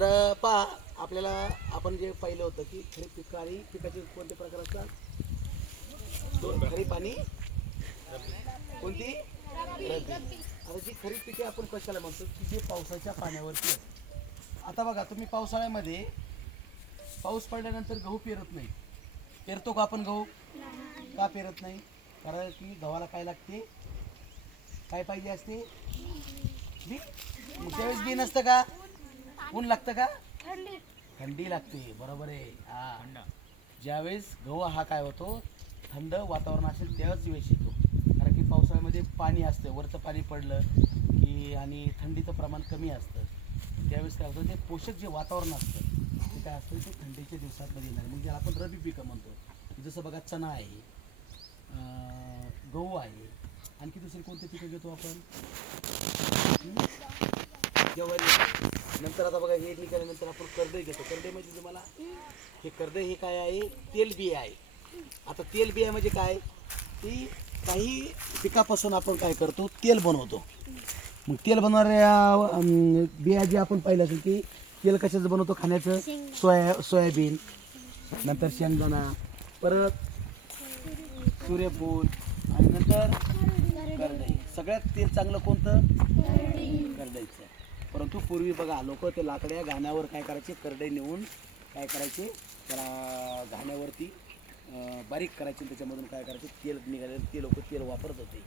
तर पहा आपल्याला आपण जे पाहिलं होतं की खरीप पीक आणि पिकाचे कोणते प्रकार असतात, खरीप आणि कोणती रब्बी. आता जी खरीप पिके आपण कशाला म्हणतो की जे पावसाच्या पाण्यावरती असतात. आता बघा तुम्ही पावसाळ्यामध्ये पाऊस पडल्यानंतर गहू पेरत नाही, पेरतो का आपण गहू? का पेरत नाही? कारण की गव्हाला काय लागते, काय पाहिजे असते, बी. मग त्यावेळेस बी नसतं का, ऊन लागतं का, थंडी लागते, बरोबर आहे. हा, ज्यावेळेस गहू हा काय होतो, थंड वातावरण असेल त्यावेळेस वेळेस येतो. कारण की पावसाळ्यामध्ये पाणी असतं, वरचं पाणी पडलं की आणि थंडीचं प्रमाण कमी असतं. त्यावेळेस काय होतं, ते पोषक जे वातावरण असतं ते काय असतं, ते थंडीच्या दिवसांमध्ये येणार. म्हणजे आपण रब्बी पिकं म्हणतो. जसं बघा चणा आहे, गहू आहे, आणखी दुसरी कोणते पिकं घेतो आपण, ज्वारी. नंतर आता बघा हे निघाल्यानंतर आपण करडई घेतो. करडई म्हणजे तुम्हाला हे करडई हे काय आहे, तेलबिया आहे. आता तेलबिया म्हणजे काय, ती काही पिकापासून आपण काय करतो, तेल बनवतो. मग तेल बनवणाऱ्या बिया जे आपण पाहिलं असेल की तेल कशाचं बनवतो, खाण्याचं, सोयाबीन, नंतर शेंगदाणा, परत सूर्यफूल आणि नंतर करडई. सगळ्यात तेल चांगलं कोणतं, करडईचं. परंतु पूर्वी बघा लोक ते लाकड्या घाण्यावर काय करायचे, करडई नेऊन काय करायचे, त्याला घाण्यावरती बारीक करायचे, त्याच्यामधून काय करायचे, तेल निघाले, ते लोक तेल वापरत होते.